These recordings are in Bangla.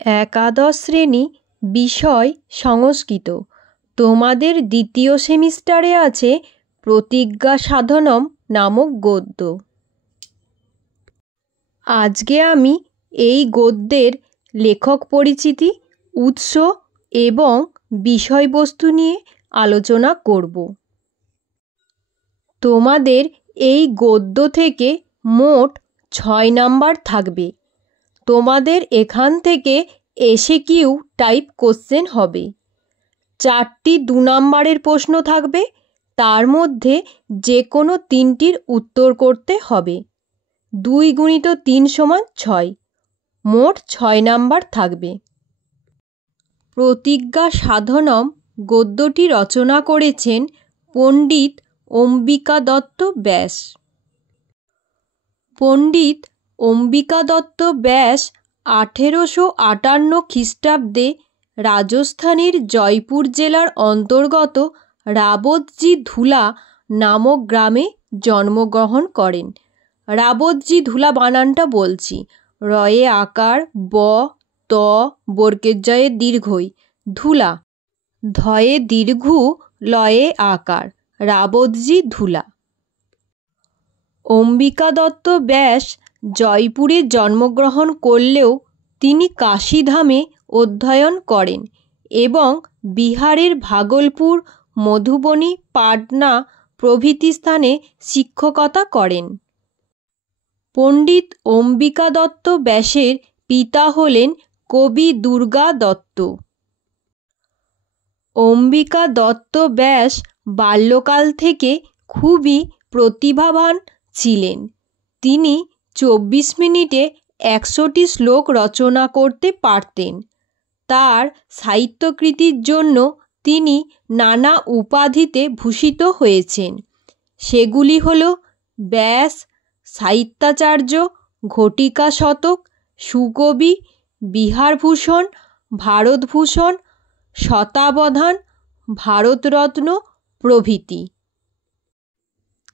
একাদশ শ্রেণী, বিষয় সংস্কৃত। তোমাদের দ্বিতীয় সেমিস্টারে আছে প্রতিজ্ঞা সাধনম নামক গদ্য। আজকে আমি এই গদ্যের লেখক পরিচিতি, উৎস এবং বিষয়বস্তু নিয়ে আলোচনা করব। তোমাদের এই গদ্য থেকে মোট 6 নাম্বার থাকবে। তোমাদের এখান থেকে এসএকিউ টাইপ কোশ্চেন হবে। 4টি 2 নাম্বারের প্রশ্ন থাকবে, তার মধ্যে যে কোনো 3টির উত্তর করতে হবে। 2 × 3 = 6, মোট 6 নাম্বার থাকবে। প্রতিজ্ঞা সাধনম গদ্যটি রচনা করেছেন পণ্ডিত অম্বিকা দত্ত ব্যাস। পণ্ডিত অম্বিকা দত্ত ব্যাস 1858 খ্রিস্টাব্দে রাজস্থানের জয়পুর জেলার অন্তর্গত রাবতজি ধুলা নামক গ্রামে জন্মগ্রহণ করেন। রাবতজি ধুলা বানানটা বলছি: রয়ে আকার, ব, ত, বর্গের জয়ে দীর্ঘই, ধুলা, ধয়ে দীর্ঘু, লয়ে আকার, রাবতজি ধুলা। অম্বিকা দত্ত ব্যাস জয়পুরে জন্মগ্রহণ করলেও তিনি কাশীধামে অধ্যয়ন করেন এবং বিহারের ভাগলপুর, মধুবনী, পাটনা প্রভৃতি স্থানে শিক্ষকতা করেন। পণ্ডিত অম্বিকা দত্ত ব্যাসের পিতা হলেন কবি দুর্গা দত্ত। অম্বিকা দত্ত ব্যাস বাল্যকাল থেকে খুবই প্রতিভাবান ছিলেন। তিনি 24 মিনিটে 100টি শ্লোক রচনা করতে পারতেন। তার সাহিত্যকৃতির জন্য তিনি নানা উপাধিতে ভূষিত হয়েছেন। সেগুলি হল ব্যাস, সাহিত্যাচার্য, ঘটিকা শতক, সুকবি, বিহারভূষণ, ভারতভূষণ, শতাবধান, ভারতরত্ন প্রভৃতি।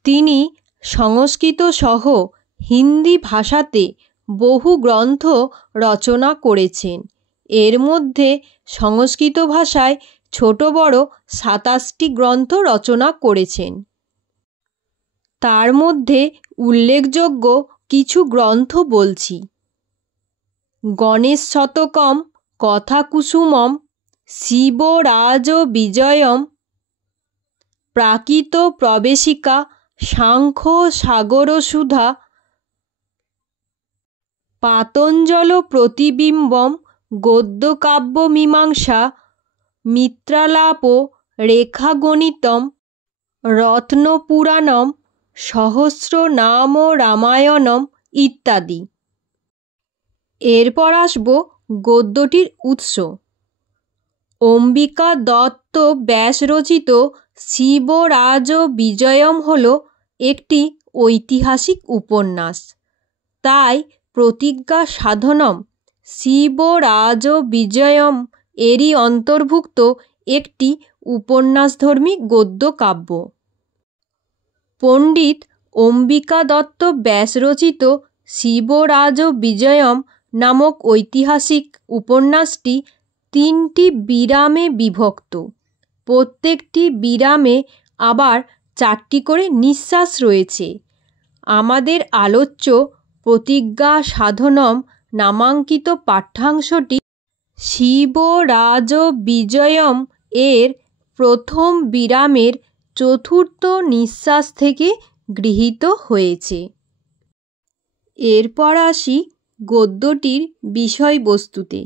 তিনি সংস্কৃত সহ হিন্দি ভাষাতে বহু গ্রন্থ রচনা করেছেন। এর মধ্যে সংস্কৃত ভাষায় ছোট বড় 27টি গ্রন্থ রচনা করেছেন। তার মধ্যে উল্লেখযোগ্য কিছু গ্রন্থ বলছি: গণেশ শতকম, কথাকুসুমম, শিবরাজ বিজয়ম, প্রাকৃত প্রবেশিকা, সাংখ্য সাগরসুধা, পাতঞ্জল প্রতিবিম্বম, গদ্যকাব্যমীমাংসা, মিত্রালাপ, রেখাগণিতম, রত্নপুরাণম, সহস্রনাম রামায়ণম ইত্যাদি। এরপর আসব গদ্যটির উৎস। অম্বিকা দত্ত ব্যাস রচিত শিবরাজ বিজয়ম হল একটি ঐতিহাসিক উপন্যাস। তাই প্রতিজ্ঞা সাধনম শিবরাজ বিজয়ম এরই অন্তর্ভুক্ত একটি উপন্যাসধর্মী গদ্য কাব্য। পণ্ডিত অম্বিকা দত্ত ব্যাস রচিত শিবরাজ বিজয়ম নামক ঐতিহাসিক উপন্যাসটি 3টি বিরামে বিভক্ত। প্রত্যেকটি বিরামে আবার 4টি করে নিঃশ্বাস রয়েছে। আমাদের আলোচ্য প্রতিজ্ঞা সাধনম নামাঙ্কিত পাঠ্যাংশটি শিবরাজ বিজয়ম এর প্রথম বিরামের 4র্থ নিঃশ্বাস থেকে গৃহীত হয়েছে। এরপর আসি গদ্যটির বিষয়বস্তুতে।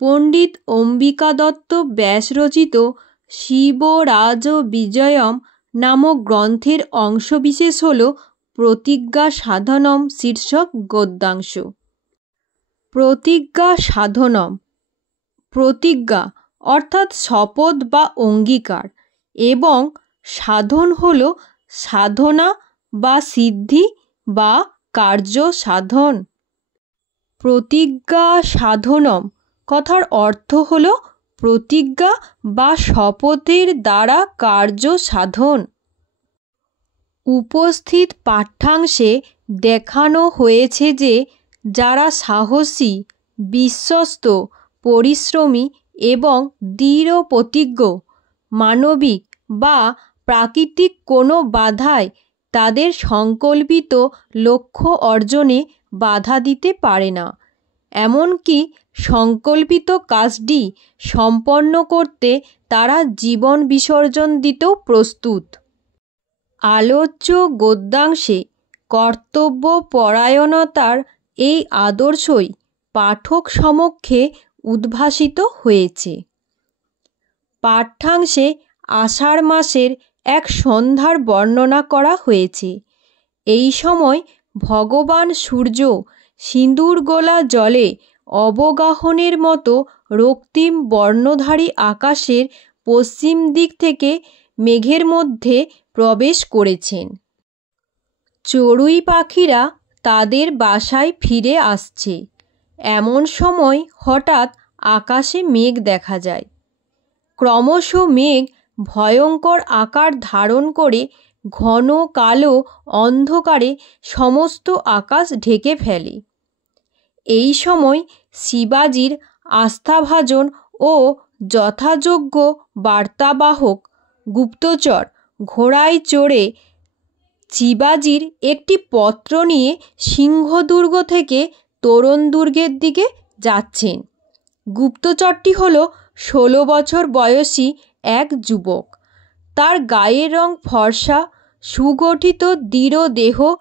পণ্ডিত অম্বিকা দত্ত ব্যাস রচিত শিবরাজ বিজয়ম নামক গ্রন্থের অংশবিশেষ হল প্রতিজ্ঞা সাধনম শীর্ষক গদ্যাংশ। প্রতিজ্ঞা সাধনম, প্রতিজ্ঞা অর্থাৎ শপথ বা অঙ্গীকার, এবং সাধন হল সাধনা বা সিদ্ধি বা কার্য সাধন। প্রতিজ্ঞা সাধনম কথার অর্থ হল প্রতিজ্ঞা বা শপথের দ্বারা কার্য সাধন। উপস্থিত পাঠ্যাংশে দেখানো হয়েছে যে যারা সাহসী বিশ্বস্ত, পরিশ্রমী এবং দৃঢ় প্রতিজ্ঞ, মানবিক বা প্রাকৃতিক কোনো বাধাই তাদের সংকল্পিত লক্ষ্য অর্জনে বাধা দিতে পারে না। এমনকি সংকল্পিত কাজটি সম্পন্ন করতে তারা জীবন বিসর্জন দিতেও প্রস্তুত। আলোচ্য গদ্যাংশে কর্তব্যপরায়ণতার এই আদর্শই পাঠক সমক্ষে উদ্ভাসিত হয়েছে। পাঠ্যাংশে আষাঢ় মাসের এক সন্ধ্যার বর্ণনা করা হয়েছে। এই সময় ভগবান সূর্য সিঁদুর গোলা জলে অবগাহনের মতো রক্তিম বর্ণধারী আকাশের পশ্চিম দিক থেকে মেঘের মধ্যে প্রবেশ করেছেন। চড়ুই পাখিরা তাদের বাসায় ফিরে আসছে। এমন সময় হঠাৎ আকাশে মেঘ দেখা যায়। ক্রমশ মেঘ ভয়ঙ্কর আকার ধারণ করে ঘন কালো অন্ধকারে সমস্ত আকাশ ঢেকে ফেলে। এই সময় শিবাজির আস্থাভাজন ও যথাযোগ্য বার্তাবাহক গুপ্তচর ঘোড়ায় চড়ে শিবাজির একটি পত্র নিয়ে সিংহদুর্গ থেকে তোরণ দুর্গের দিকে যাচ্ছেন। গুপ্তচরটি হল 16 বছর বয়সী এক যুবক। তার গায়ের রং ফর্সা, সুগঠিত দৃঢ় দেহ,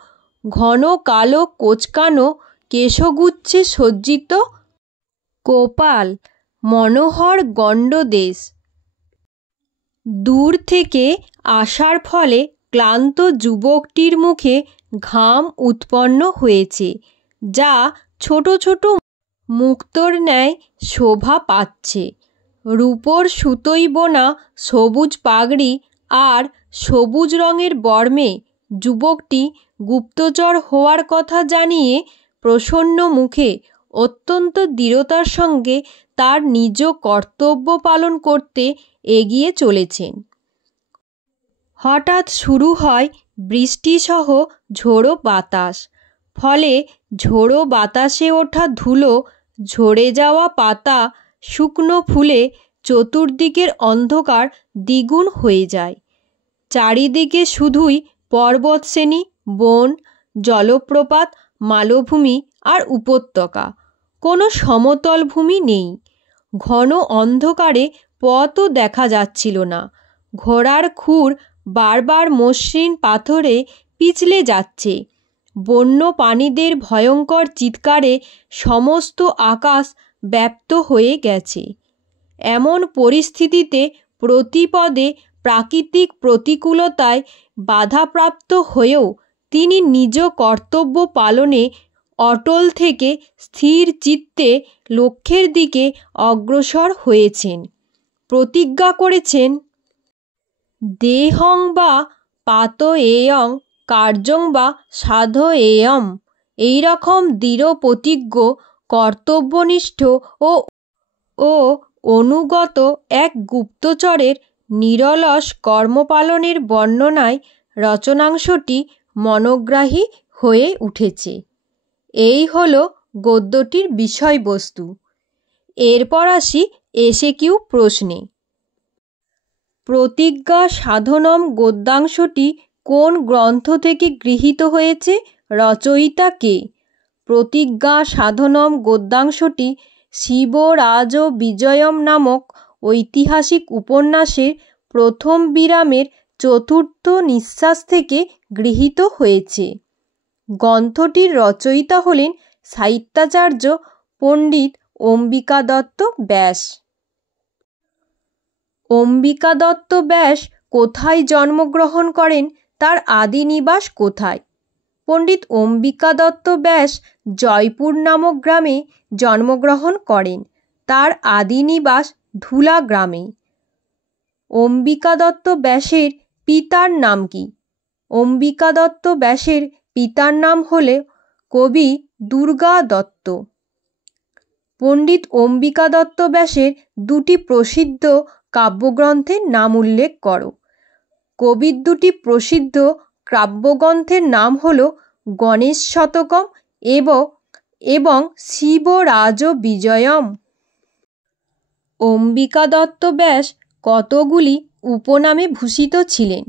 ঘন কালো কোঁচকানো কেশগুচ্ছে সজ্জিত কপাল, মনোহর গণ্ডদেশ। দূর থেকে আসার ফলে ক্লান্ত যুবকটির মুখে ঘাম উৎপন্ন হয়েছে, যা ছোট ছোট মুক্তোর ন্যায় শোভা পাচ্ছে। রূপোর সুতোয় বোনা সবুজ পাগড়ি আর সবুজ রঙের বর্মে যুবকটি গুপ্তচর হওয়ার কথা জানিয়ে প্রসন্ন মুখে অত্যন্ত দৃঢ়তার সঙ্গে তার নিজ কর্তব্য পালন করতে এগিয়ে চলেছেন। হঠাৎ শুরু হয় বৃষ্টিসহ ঝোড়ো বাতাস। ফলে ঝোড়ো বাতাসে ওঠা ধুলো, ঝরে যাওয়া পাতা, শুকনো ফুলে চতুর্দিকের অন্ধকার দ্বিগুণ হয়ে যায়। চারিদিকে শুধুই পর্বতশ্রেণী, বন, জলপ্রপাত, মালভূমি আর উপত্যকা। কোনো সমতল ভূমি নেই। ঘন অন্ধকারে পথও দেখা যাচ্ছিল না। ঘোড়ার খুর বারবার মসৃণ পাথরে পিছলে যাচ্ছে। বন্য প্রাণীদের ভয়ঙ্কর চিৎকারে সমস্ত আকাশ ব্যাপ্ত হয়ে গেছে। এমন পরিস্থিতিতে প্রতিপদে প্রাকৃতিক প্রতিকূলতায় বাধাপ্রাপ্ত হয়েও তিনি নিজ কর্তব্য পালনে অটল থেকে স্থির চিত্তে লক্ষ্যের দিকে অগ্রসর হয়েছেন। প্রতিজ্ঞা করেছেন, দেহং বা পাতয়েয়ং কার্যং বা সাধয়েয়ম। এইরকম দৃঢ় প্রতিজ্ঞ, কর্তব্যনিষ্ঠ ও অনুগত এক গুপ্তচরের নিরলস কর্মপালনের বর্ণনায় রচনাংশটি মনোগ্রাহী হয়ে উঠেছে। এই হলো গদ্যটির বিষয়বস্তু। এরপর আসি এসএকিউ প্রশ্নে। প্রতিজ্ঞা সাধনম গদ্যাংশটি কোন গ্রন্থ থেকে গৃহীত হয়েছে? রচয়িতা কে? প্রতিজ্ঞা সাধনম গদ্যাংশটি শিবরাজ বিজয়ম নামক ঐতিহাসিক উপন্যাসের প্রথম বিরামের চতুর্থ নিঃশ্বাস থেকে গৃহীত হয়েছে। গ্রন্থটির রচয়িতা হলেন সাহিত্যাচার্য পণ্ডিত অম্বিকা দত্ত ব্যাস। অম্বিকা দত্ত ব্যাস কোথায় জন্মগ্রহণ করেন? তার আদি নিবাস কোথায়? পণ্ডিত অম্বিকা দত্ত ব্যাস জয়পুর নামক গ্রামে জন্মগ্রহণ করেন। তার আদি নিবাস ধুলা গ্রামে। অম্বিকা দত্ত ব্যাসের পিতার নাম কি? অম্বিকা দত্ত ব্যাসের পিতার নাম হল কবি দুর্গা দত্ত। পণ্ডিত অম্বিকা দত্ত ব্যাসের দুটি প্রসিদ্ধ কাব্যগ্রন্থের নাম উল্লেখ করো। কবির দুটি প্রসিদ্ধ কাব্যগ্রন্থের নাম হল গণেশ শতকম এবং শিবরাজ বিজয়ম। অম্বিকা দত্ত ব্যাস কতগুলি উপনামে ভূষিত ছিলেন?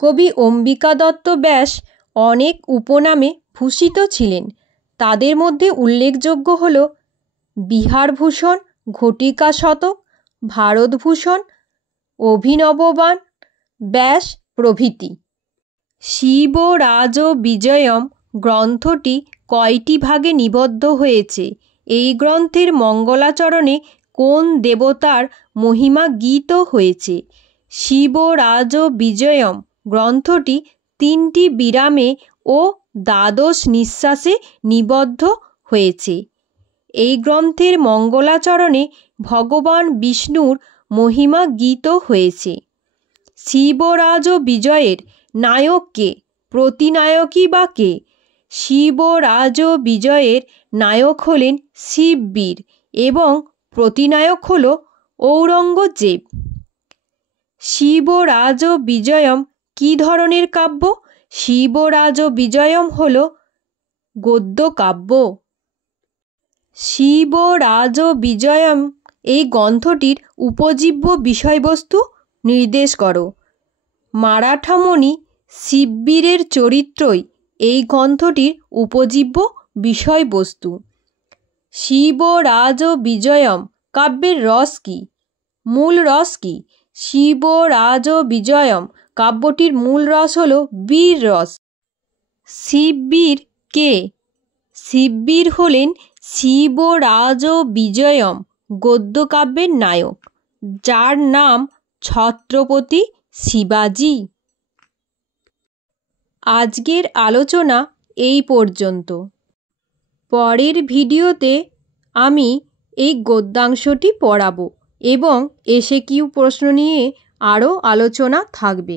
কবি অম্বিকা দত্ত ব্যাস অনেক উপনামে ভূষিত ছিলেন। তাদের মধ্যে উল্লেখযোগ্য হল বিহারভূষণ, ঘটিকা শতক, ভারতভূষণ, অভিনববান, ব্যাস প্রভৃতি। শিবরাজ বিজয়ম গ্রন্থটি কয়টি ভাগে নিবদ্ধ হয়েছে? এই গ্রন্থের মঙ্গলাচরণে কোন দেবতার মহিমা গীত হয়েছে? শিবরাজ বিজয়ম গ্রন্থটি 3টি বিরামে ও দ্বাদশ নিঃশ্বাসে নিবদ্ধ হয়েছে। এই গ্রন্থের মঙ্গলাচরণে ভগবান বিষ্ণুর মহিমা গীত হয়েছে। শিবরাজ বিজয়ের নায়ক কে? প্রতিনায়কই বা কে? শিবরাজ বিজয়ের নায়ক হলেন শিববীর এবং প্রতিনায়ক হল ঔরঙ্গজেব। শিবরাজ বিজয়ম কী ধরনের কাব্য? শিবরাজ বিজয়ম হল গদ্য কাব্য। শিবরাজ বিজয়ম এই গ্রন্থটির উপজীব্য বিষয়বস্তু নির্দেশ করো। মারাঠামণি শিববীরের চরিত্রই এই গ্রন্থটির উপজীব্য বিষয়বস্তু। শিবরাজ বিজয়ম কাব্যের রস কী? মূল রস কী? শিবরাজ বিজয়ম কাব্যটির মূল রস হল বীর রস। শিববীর কে? শিববীর হলেন শিবরাজ বিজয়ম গদ্যকাব্যের নায়ক, যার নাম ছত্রপতি শিবাজি। আজকের আলোচনা এই পর্যন্ত। পরের ভিডিওতে আমি এই গদ্যাংশটি পড়াবো এবং এসএকিউ প্রশ্ন নিয়ে আরও আলোচনা থাকবে।